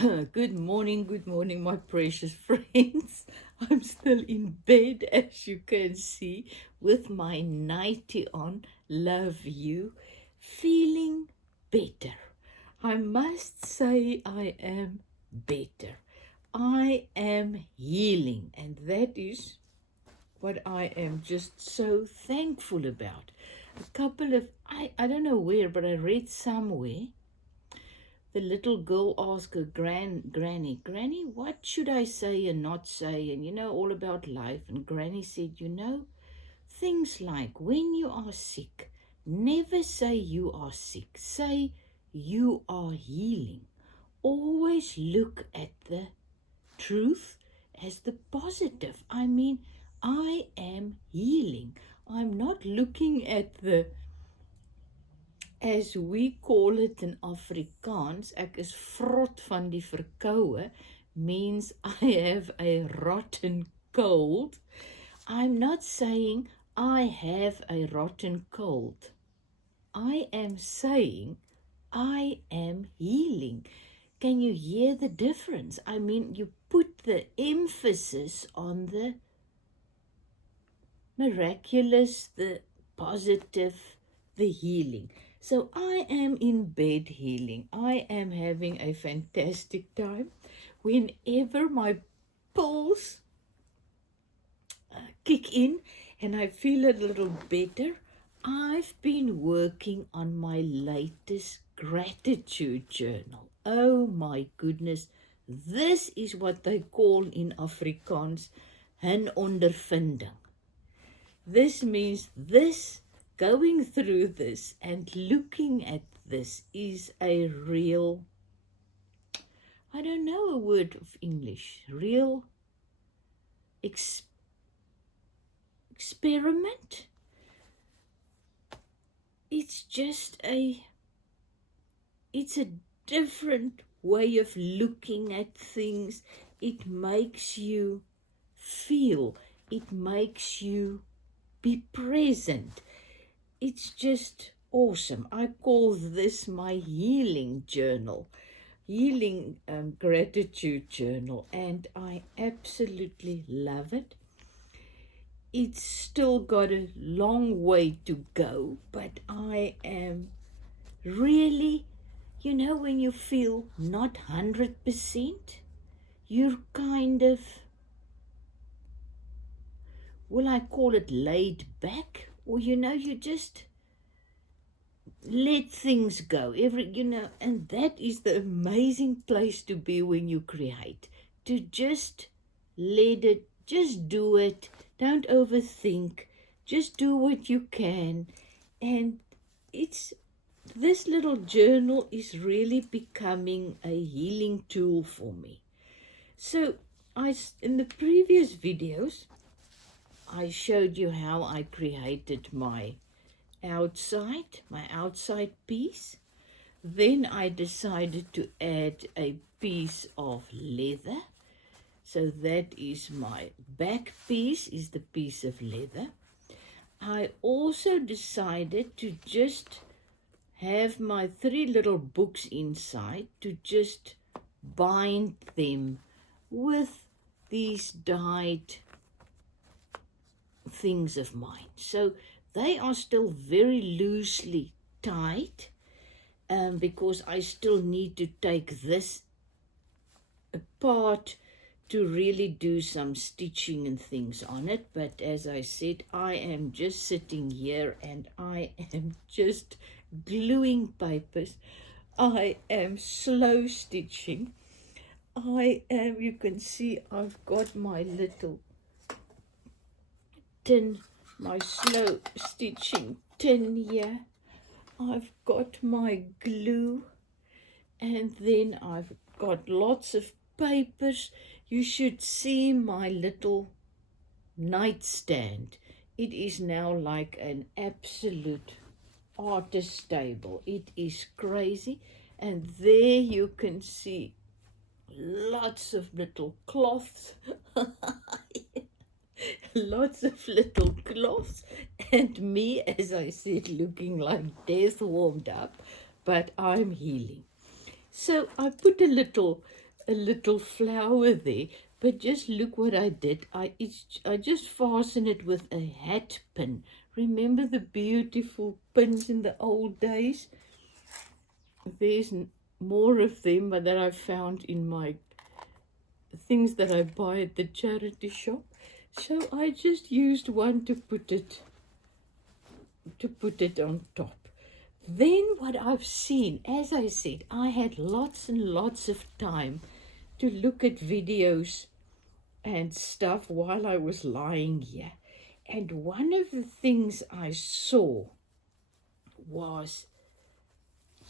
Good morning, my precious friends. I'm still in bed, as you can see, with my nightie on. Love you. Feeling better. I must say, I am better. I am healing, and that is what I am just so thankful about. I don't know where, but I read somewhere the little girl asked her Granny, what should I say and not say? And all about life. And Granny said, things like when you are sick, never say you are sick. Say you are healing. Always look at the truth as the positive. I mean, I am healing. I'm not looking at the, as we call it in Afrikaans, ek is vrot van die verkoue, means I have a rotten cold. I'm not saying I have a rotten cold. I am saying I am healing. Can you hear the difference? I mean, you put the emphasis on the miraculous, the positive, the healing. So I am in bed healing. I am having a fantastic time. Whenever my pulse kick in and I feel a little better, I've been working on my latest gratitude journal. Oh my goodness, this is what they call in Afrikaans 'n ondervinding. This means going through this and looking at this is a real, I don't know a word of English, real experiment. It's a different way of looking at things. It makes you feel, it makes you be present. It's just awesome. I call this my healing journal, healing gratitude journal, and I absolutely love it. It's still got a long way to go, but I am really, when you feel not 100%, you're kind of, will I call it laid back? Or, you just let things go. And that is the amazing place to be when you create. To just let it, just do it. Don't overthink. Just do what you can. And this little journal is really becoming a healing tool for me. So in the previous videos, I showed you how I created my outside piece. Then I decided to add a piece of leather. So that is my back piece, is the piece of leather. I also decided to just have my 3 little books inside, to just bind them with these dyed things of mine. So they are still very loosely tied because I still need to take this apart to really do some stitching and things on it. But as I said, I am just sitting here and I am just gluing papers. I am slow stitching. You can see I've got my little tin, my slow stitching tin here. I've got my glue, and then I've got lots of papers. You should see my little nightstand. It is now like an absolute artist table. It is crazy. And there you can see lots of little cloths. Lots of little cloths, and me, as I said, looking like death warmed up, but I'm healing. So I put a little a little flower there. But just look what I did. I just fastened it with a hat pin. Remember the beautiful pins in the old days? There's more of them that I found in my things that I buy at the charity shop. So I just used one to put it on top. Then what I've seen, as I said, I had lots and lots of time to look at videos and stuff while I was lying here. And one of the things I saw was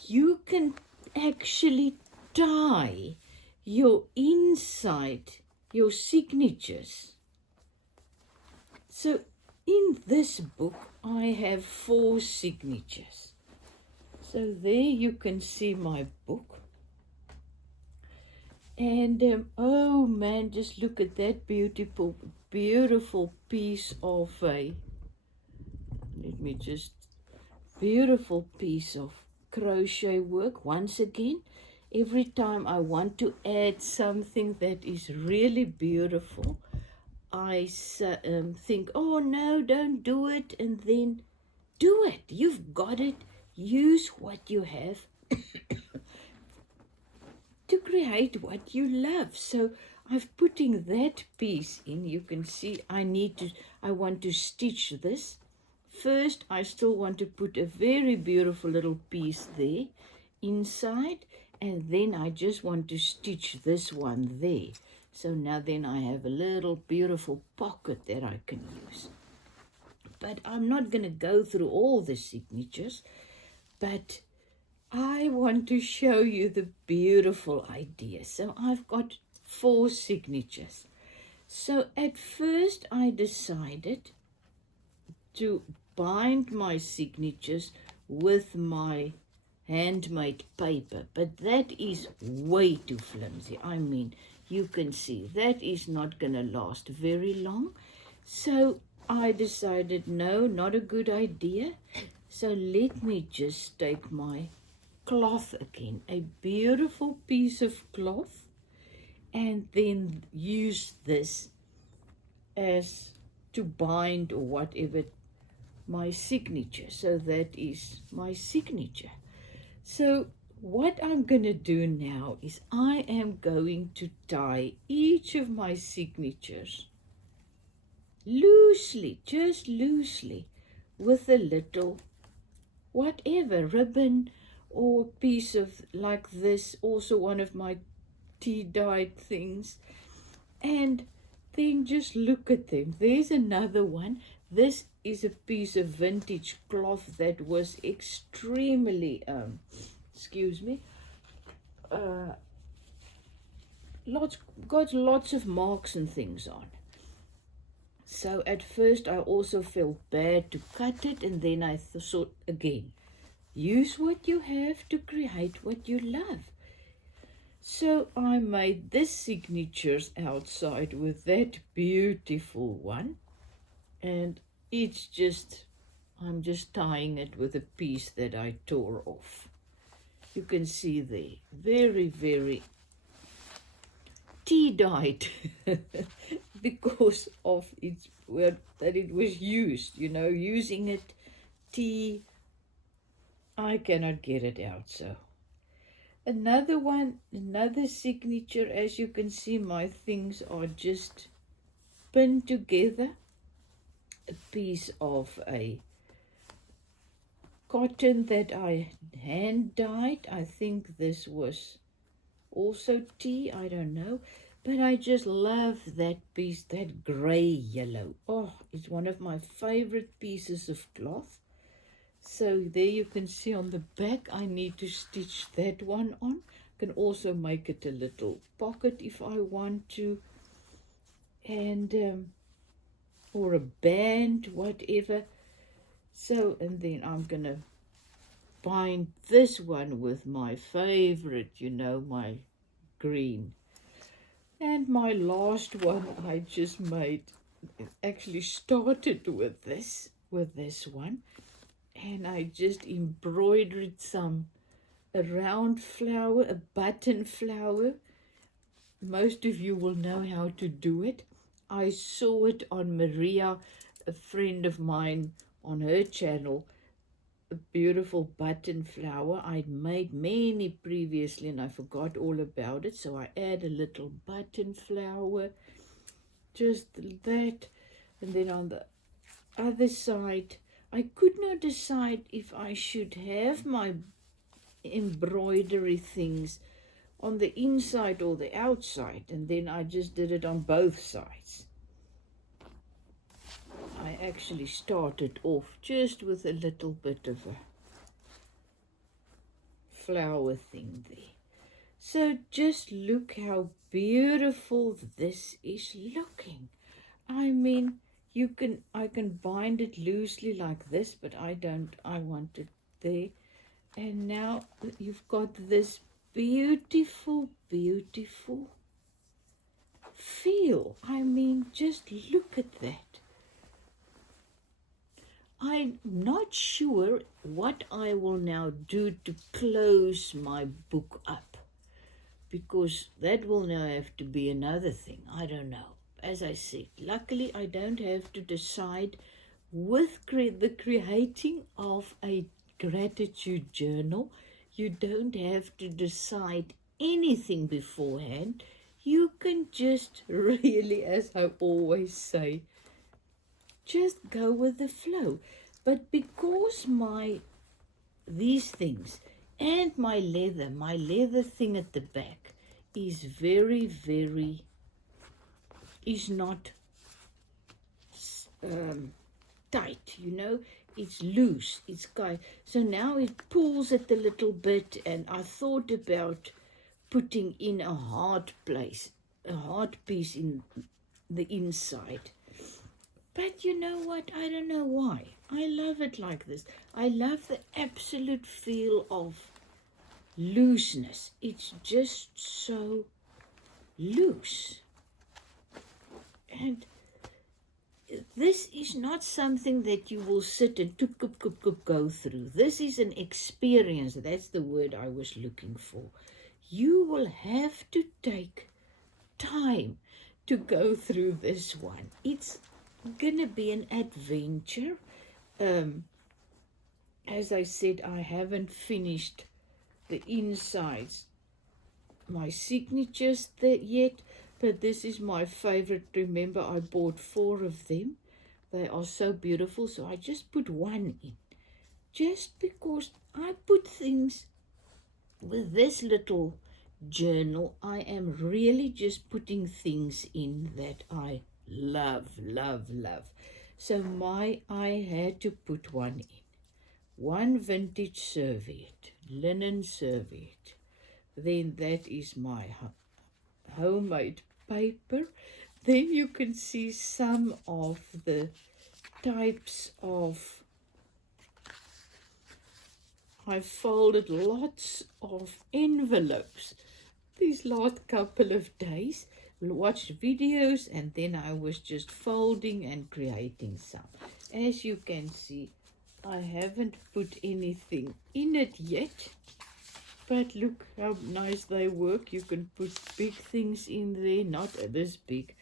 you can actually tie your inside, your signatures. So in this book, I have 4 signatures. So there you can see my book. And oh man, just look at that beautiful, beautiful piece of beautiful piece of crochet work. Once again, every time I want to add something that is really beautiful, I think, oh no, don't do it, and then do it. You've got it. Use what you have to create what you love. So I've putting that piece in. You can see I want to stitch this. First, I still want to put a very beautiful little piece there inside, and then I just want to stitch this one there. So now then I have a little beautiful pocket that I can use. But I'm not going to go through all the signatures, but I want to show you the beautiful idea. So I've got 4 signatures. So at first I decided to bind my signatures with my handmade paper, but that is way too flimsy. I mean, you can see that is not going to last very long. So I decided, no, not a good idea. So let me just take my cloth again, a beautiful piece of cloth, and then use this as to bind or whatever my signature. So that is my signature. So what I'm going to do now is I am going to tie each of my signatures loosely, just loosely, with a little whatever, ribbon or piece of like this, also one of my tea-dyed things. And then just look at them. There's another one. This is a piece of vintage cloth that was extremely, got lots of marks and things on. So at first I also felt bad to cut it, and then I thought again, use what you have to create what you love. So I made this signatures outside with that beautiful one, and it's just, I'm just tying it with a piece that I tore off. You can see there, very, very tea-dyed because of its word that it was used, using it, tea. I cannot get it out. So another one, another signature. As you can see, my things are just pinned together. A piece of a cotton that I hand dyed. I think this was also tea, I don't know. But I just love that piece, that gray yellow. Oh, it's one of my favorite pieces of cloth. So there you can see on the back, I need to stitch that one on. I can also make it a little pocket if I want to. And, or a band, whatever. So, and then I'm going to bind this one with my favorite, my green. And my last one I just made, actually started with this one, and I just embroidered a round flower, a button flower, most of you will know how to do it. I saw it on Maria, a friend of mine, on her channel, a beautiful button flower. I'd made many previously and I forgot all about it, so I add a little button flower, just that. And then on the other side, I could not decide if I should have my embroidery things on the inside or the outside, and then I just did it on both sides. I actually started off just with a little bit of a flower thing there. So just look how beautiful this is looking. I mean, I can bind it loosely like this, but I want it there. And now you've got this beautiful, beautiful feel. I mean, just look at that. I'm not sure what I will now do to close my book up, because that will now have to be another thing. I don't know. As I said, luckily I don't have to decide with the creating of a gratitude journal. You don't have to decide anything beforehand. You can just really, as I always say, just go with the flow. But because these things and my leather thing at the back is very, very, is not tight, you know, it's loose, it's kind. So now it pulls it a little bit, and I thought about putting in a hard piece in the inside. But you know what? I don't know why. I love it like this. I love the absolute feel of looseness. It's just so loose. And this is not something that you will sit and go through. This is an experience. That's the word I was looking for. You will have to take time to go through this one. It's gonna be an adventure. As I said, I haven't finished the insides, my signatures yet, but this is my favorite. Remember, I bought 4 of them. They are so beautiful, so I just put one in, just because I put things with this little journal. I am really just putting things in that I love, love, love. So I had to put one in. One vintage serviette, linen serviette. Then that is my homemade paper. Then you can see some of the types of, I folded lots of envelopes these last couple of days. Watched videos, and then I was just folding and creating some. As you can see, I haven't put anything in it yet, but look how nice they work. You can put big things in there, not this big,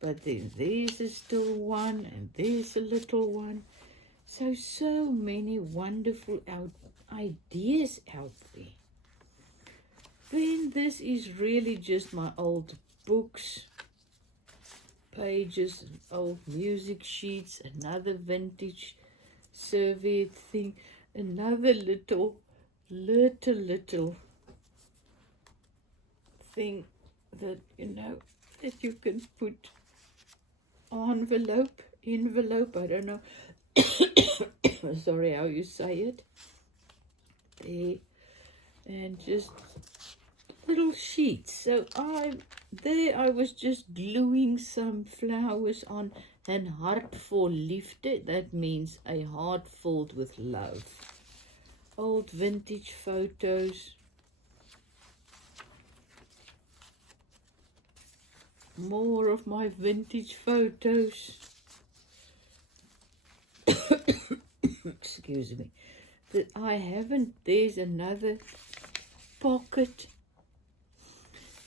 but then there's still one, and there's a little one. So many wonderful ideas out there. Then this is really just my old books, pages, and old music sheets, another vintage serviette thing, another little thing that, you know, that you can put envelope, I don't know, sorry how you say it, there, and just little sheets. So I was just gluing some flowers on, and hart voor liefde, that means a heart filled with love. Old vintage photos, more of my vintage photos. Excuse me, that I haven't. There's another pocket.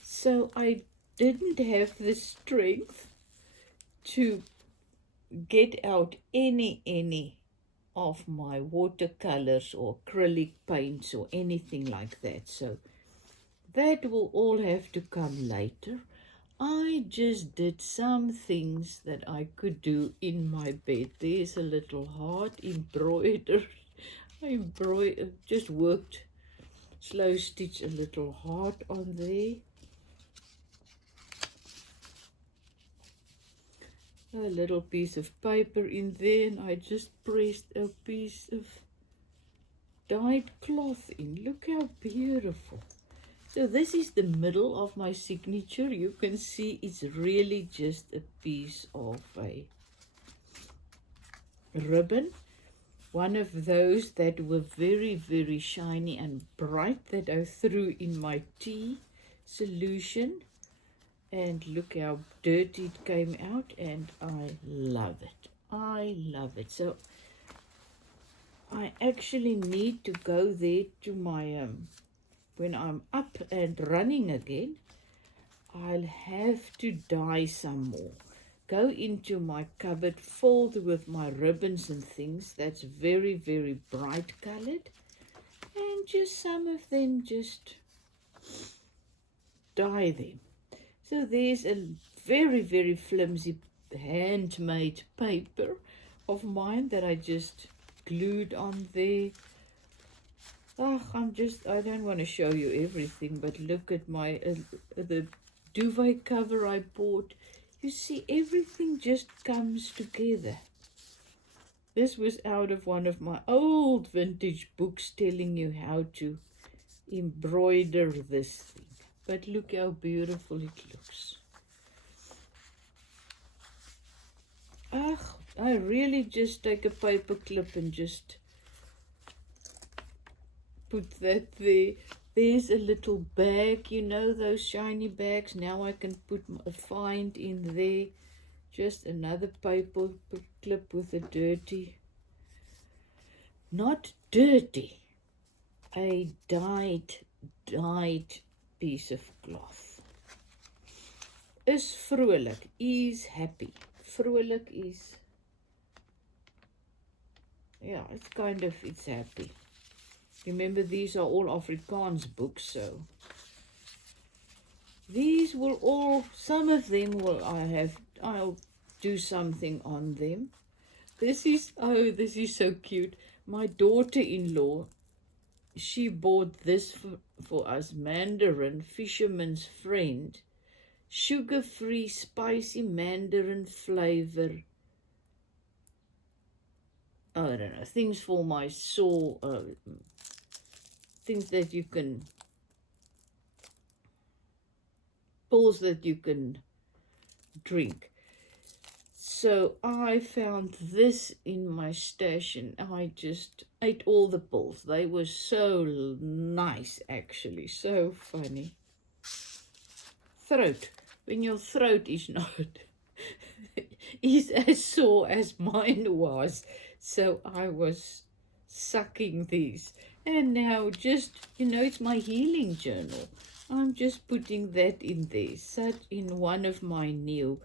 So I didn't have the strength to get out any of my watercolors or acrylic paints or anything like that. So that will all have to come later. I just did some things that I could do in my bed. There's a little heart embroidered. I just worked, slow stitch a little heart on there. A little piece of paper in there, and I just pressed a piece of dyed cloth in. Look how beautiful. So this is the middle of my signature. You can see it's really just a piece of a ribbon. One of those that were very shiny and bright that I threw in my tea solution. And look how dirty it came out, and I love it. I love it. So I actually need to go there to my when I'm up and running again, I'll have to dye some more. Go into my cupboard filled with my ribbons and things that's very bright colored, and just some of them just dye them. So there's a very flimsy handmade paper of mine that I just glued on there. Oh, I don't want to show you everything, but look at my, the duvet cover I bought. You see, everything just comes together. This was out of one of my old vintage books telling you how to embroider this thing. But look how beautiful it looks. I really just take a paper clip and just put that there. There's a little bag, you know, those shiny bags. Now I can put a find in there. Just another paper clip with a dirty, not dirty, a dyed piece of cloth. Is vrolijk, is happy. Vrolijk is, yeah, it's happy. Remember, these are all Afrikaans books, so these will all, some of them will I'll do something on them. This is so cute. My daughter-in-law, she bought this for us, Mandarin Fisherman's Friend, sugar-free spicy mandarin flavor. I don't know, things for my sore, things that you can, pills that you can drink. So I found this in my stash and I just ate all the pills. They were so nice, actually, so funny. Throat. When your throat is not is as sore as mine was. So I was sucking these. And now just, you know, it's my healing journal. I'm just putting that in there, such in one of my new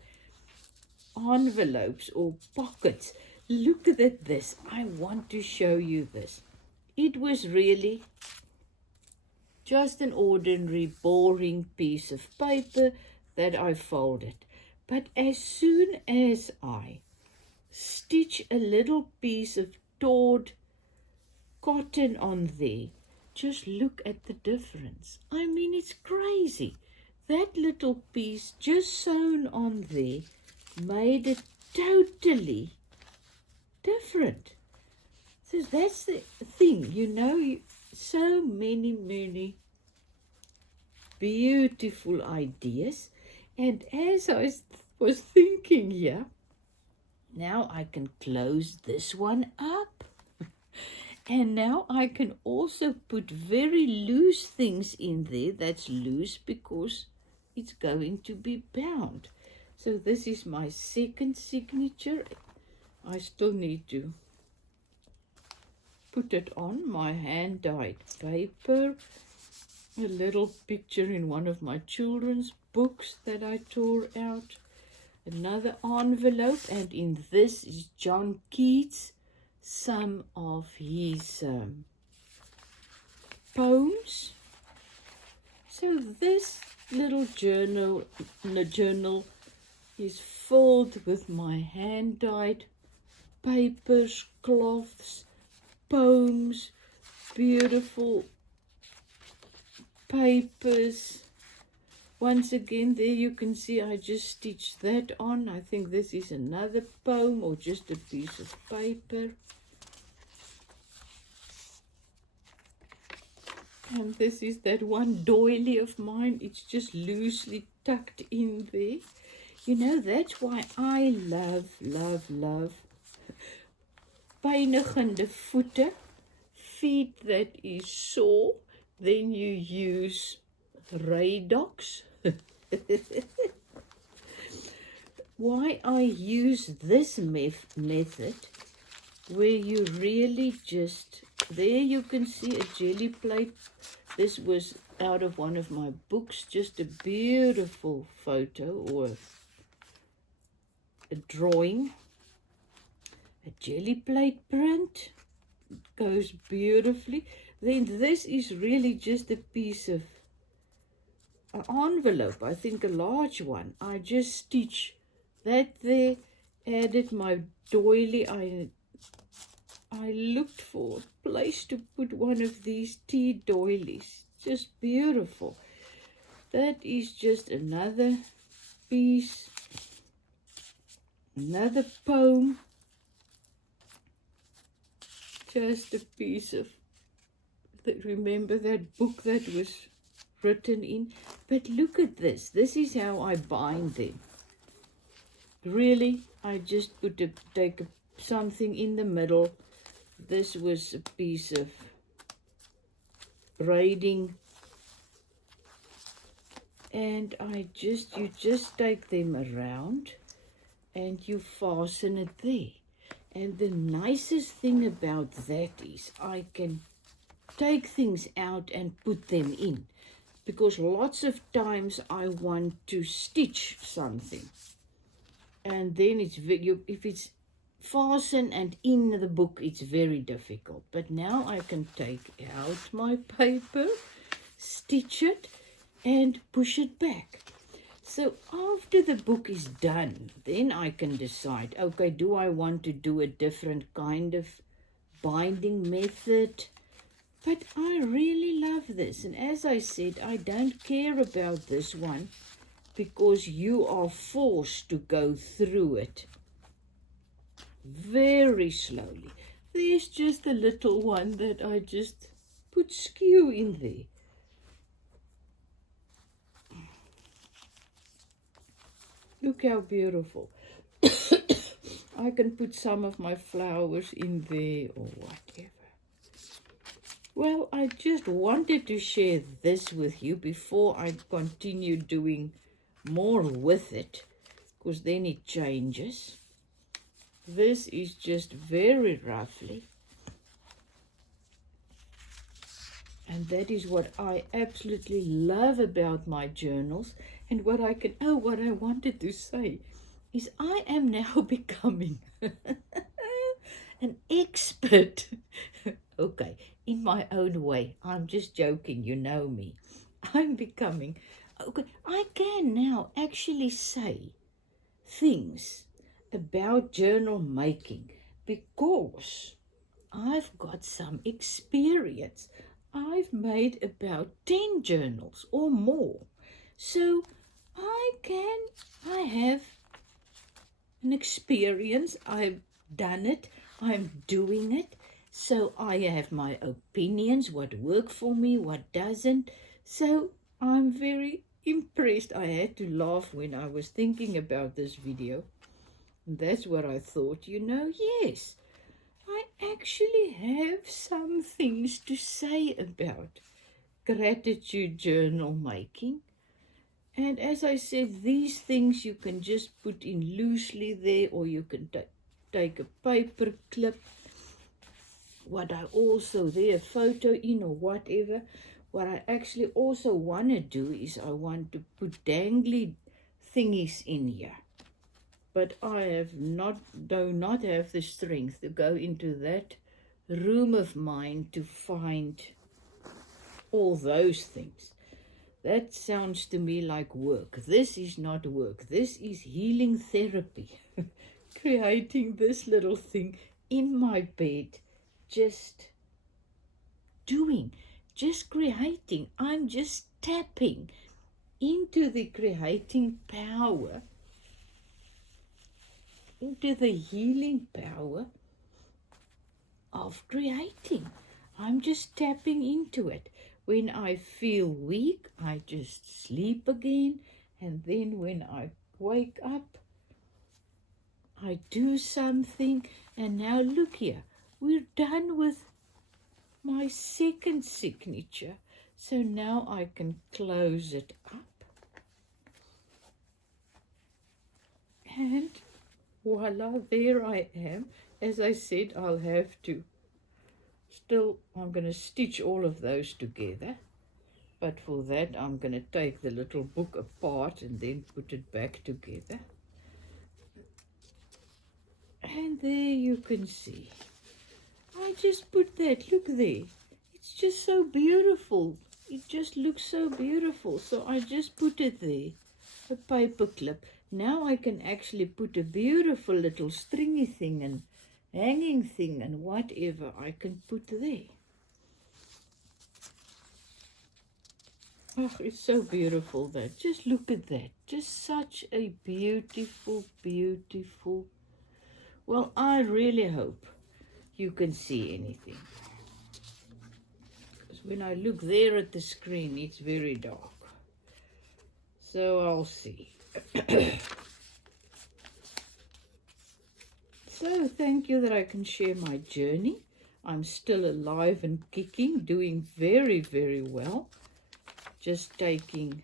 envelopes or pockets. Look at this. I want to show you this. It was really just an ordinary boring piece of paper that I folded. But as soon as I stitch a little piece of tawed cotton on there, just look at the difference. I mean, it's crazy. That little piece just sewn on there made it totally different. So that's the thing, you know, so many beautiful ideas. And as I was thinking here, now I can close this one up. And now I can also put very loose things in there. That's loose because it's going to be bound. So this is my second signature. I still need to put it on my hand-dyed paper. a little picture in one of my children's books that I tore out. Another envelope, and in this is John Keats, some of his poems. So this little journal is filled with my hand-dyed papers, cloths, poems, beautiful papers. Once again, there you can see I just stitched that on. I think this is another poem or just a piece of paper. And this is that one doily of mine. It's just loosely tucked in there. You know, that's why I love pynigende voete, feet that is sore. Then you use Radox. Why I use this method, where you really just, there you can see a jelly plate. This was out of one of my books, just a beautiful photo or a drawing. A jelly plate print, it goes beautifully. Then this is really just a piece of an envelope, I think a large one. I just stitch that there, added my doily. I looked for a place to put one of these tea doilies. Just beautiful. That is just another piece, another poem. Just a piece of, remember that book that was written in? But look at this. This is how I bind them. Really, I just take something in the middle. This was a piece of braiding. And you just take them around and you fasten it there. And the nicest thing about that is I can take things out and put them in, because lots of times I want to stitch something, and then if it's fastened and in the book, it's very difficult. But now I can take out my paper, stitch it, and push it back. So after the book is done, then I can decide, okay, do I want to do a different kind of binding method? But I really love this. And as I said, I don't care about this one because you are forced to go through it very slowly. There's just a little one that I just put skew in there. Look how beautiful. I can put some of my flowers in there or whatever. Well, I just wanted to share this with you before I continue doing more with it, because then it changes. This is just very roughly. And that is what I absolutely love about my journals. And what I wanted to say is I am now becoming an expert. Okay, in my own way. I'm just joking, you know me. I'm becoming, okay, I can now actually say things about journal making because I've got some experience. I've made about 10 journals or more. So I have an experience. I've done it. I'm doing it. So I have my opinions, what worked for me, what doesn't. So I'm very impressed. I had to laugh when I was thinking about this video. And that's what I thought, yes, I actually have some things to say about gratitude journal making. And as I said, these things you can just put in loosely there, or you can take a paper clip, what I also there, a photo in or whatever. what I actually also want to do is I want to put dangly thingies in here. But I do not have the strength to go into that room of mine to find all those things. That sounds to me like work. This is not work. This is healing therapy. Creating this little thing in my bed, just doing, just creating. I'm just tapping into the creating power, into the healing power of creating. I'm just tapping into it. When I feel weak, I just sleep again. And then when I wake up, I do something. And now look here, we're done with my second signature. So now I can close it up. And voila, there I am. As I said, I'll have to I'm going to stitch all of those together. But for that, I'm going to take the little book apart and then put it back together. And there you can see. I just put that, look there. It's just so beautiful. It just looks so beautiful. So I just put it there, a paper clip. Now I can actually put a beautiful little stringy thing and hanging thing and whatever I can put there. Oh, it's so beautiful that. Just look at that. Just such a beautiful, beautiful. Well, I really hope you can see anything. Because when I look there at the screen, it's very dark. So I'll see. So thank you that I can share my journey. I'm still alive and kicking, doing very, very well. Just taking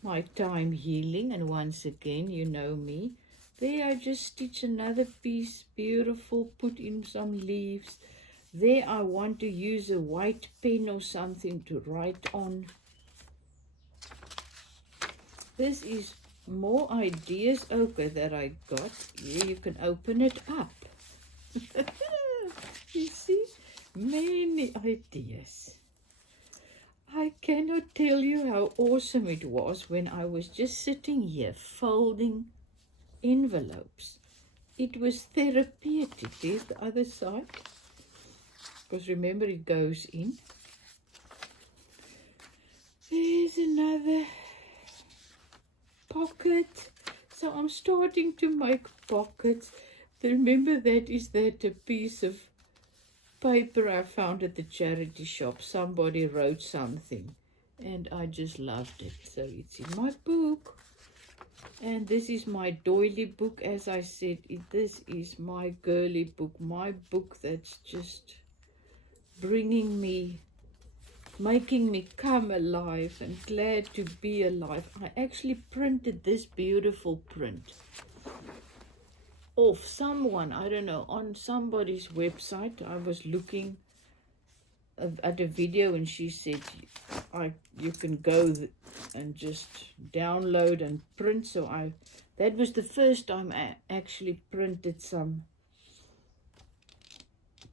my time healing. And once again, you know me. There I just stitch another piece, beautiful, put in some leaves. There I want to use a white pen or something to write on. This is more ideas, okay, that I got. Here you can open it up. You see, many ideas. I cannot tell you how awesome it was when I was just sitting here folding envelopes. It was therapeutic. There's the other side. Because remember, it goes in. There's another pocket. So I'm starting to make pockets. Remember, that is that a piece of paper I found at the charity shop. Somebody wrote something and I just loved it. So it's in my book. And this is my doily book. As I said, this is my girly book. My book that's just bringing me, making me come alive and glad to be alive. I actually printed this beautiful print off someone, I don't know, on somebody's website. I was looking at a video and she said you can go and just download and print. So that was the first time I actually printed some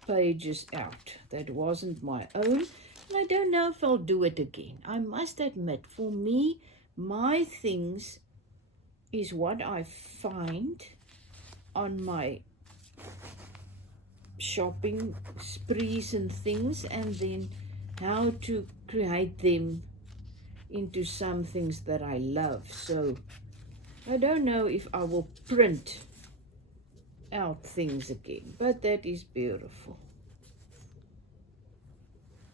pages out. That wasn't my own. And I don't know if I'll do it again. I must admit, for me, my things is what I find on my shopping sprees and things, and then how to create them into some things that I love. So I don't know if I will print out things again, but that is beautiful.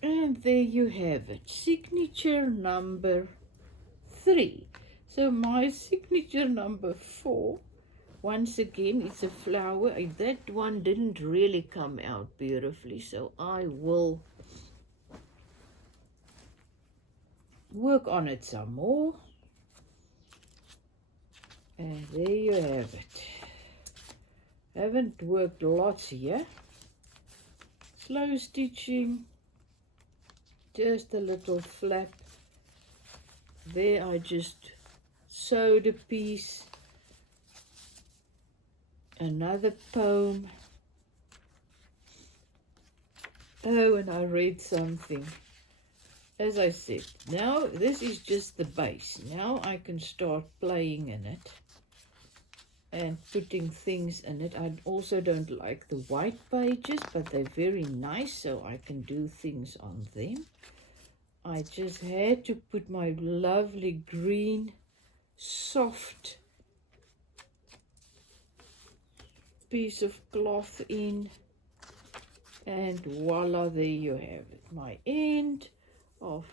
And there you have it, signature number 3. So my signature number 4, once again, it's a flower. That one didn't really come out beautifully, so I will work on it some more. And there you have it. Haven't worked lots here. Slow stitching. Just a little flap. There I just sewed a piece. Another poem. Oh, and I read something. As I said, now this is just the base. Now I can start playing in it and putting things in it. I also don't like the white pages, but they're very nice, so I can do things on them. I just had to put my lovely green, soft piece of cloth in, and voila, there you have it. My end of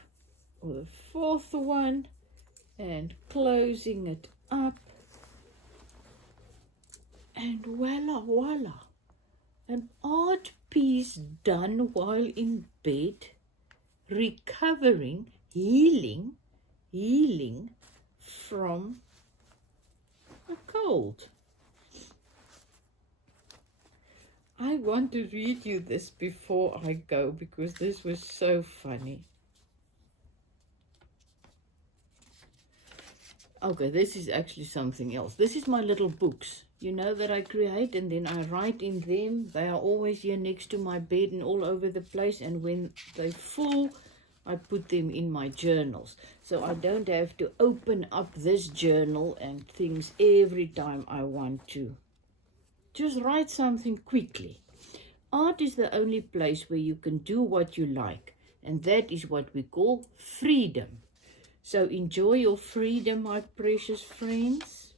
the fourth one, and closing it up, and voila, an art piece done while in bed, recovering, healing from a cold. I want to read you this before I go because this was so funny. Okay, this is actually something else. This is my little books, you know, that I create, and then I write in them. They are always here next to my bed and all over the place, and when they're full, I put them in my journals. So I don't have to open up this journal and things every time I want to. Just write something quickly. Art is the only place where you can do what you like, and that is what we call freedom. So enjoy your freedom, my precious friends.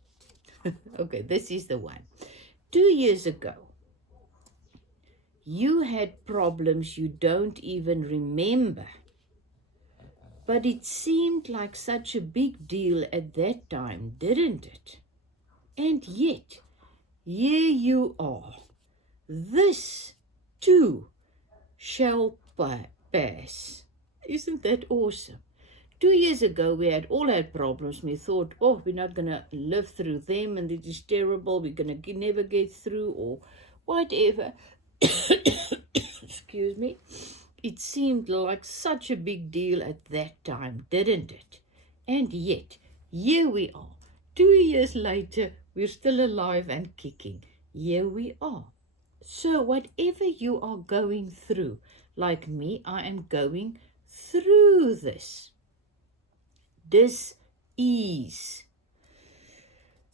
Okay, this is the one. 2 years ago, you had problems you don't even remember. But it seemed like such a big deal at that time, didn't it? And yet, here you are. This, too, shall pass. Isn't that awesome? 2 years ago, we had all had problems. We thought, oh, we're not going to live through them, and it is terrible. We're going to never get through, or whatever. Excuse me. It seemed like such a big deal at that time, didn't it? And yet, here we are. 2 years later, we're still alive and kicking. Here we are. So whatever you are going through, like me, I am going through this. Dis-ease.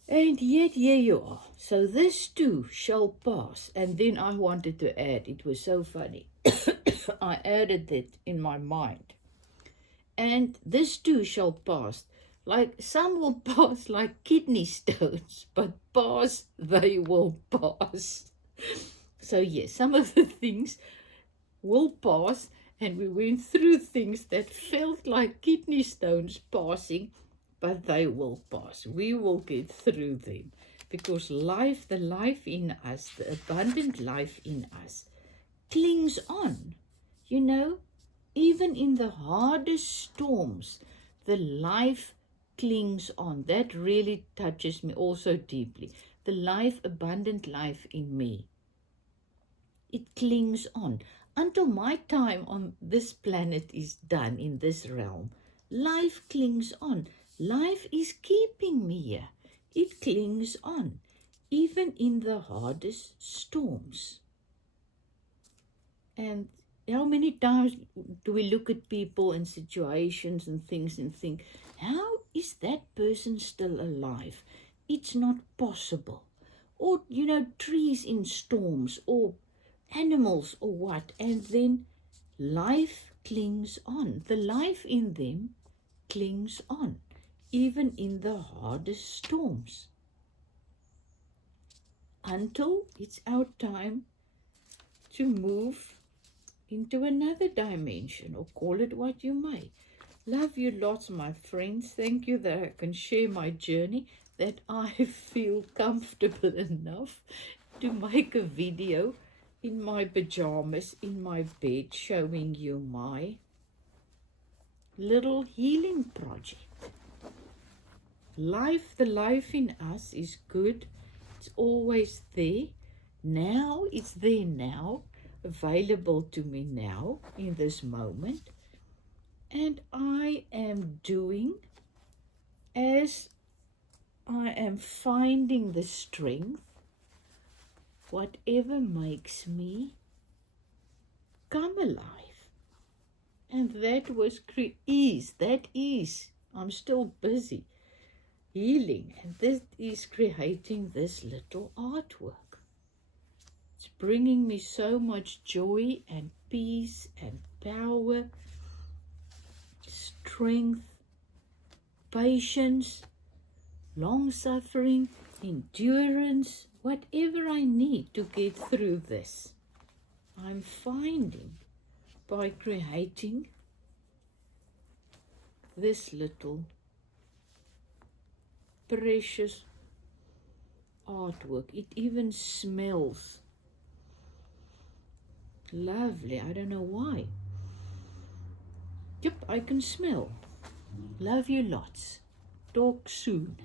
And yet here you are. So this too shall pass. And then I wanted to add, it was so funny. I added it in my mind. And this too shall pass. Like some will pass like kidney stones, but pass they will pass. So yes, some of the things will pass, and we went through things that felt like kidney stones passing, but they will pass. We will get through them because life, the life in us, the abundant life in us, clings on. You know, even in the hardest storms, the life clings on. That really touches me also deeply. The life, abundant life in me. It clings on. Until my time on this planet is done in this realm, life clings on. Life is keeping me here. It clings on, even in the hardest storms. And how many times do we look at people and situations and things and think, how is that person still alive? It's not possible. Or, you know, trees in storms, or animals, or what. And then life clings on. The life in them clings on, even in the hardest storms. Until it's our time to move into another dimension, or call it what you may. Love you lots, my friends. Thank you that I can share my journey, that I feel comfortable enough to make a video in my pajamas, in my bed, showing you my little healing project. Life, the life in us is good. It's always there. Now, it's there now, available to me now, in this moment. And I am doing as I am finding the strength, whatever makes me come alive. And that was I'm still busy healing, and this is creating this little artwork. It's bringing me so much joy and peace and power, strength, patience, long-suffering, endurance, whatever I need to get through this. I'm finding by creating this little precious artwork. It even smells lovely. I don't know why. Yep, I can smell. Love you lots. Talk soon.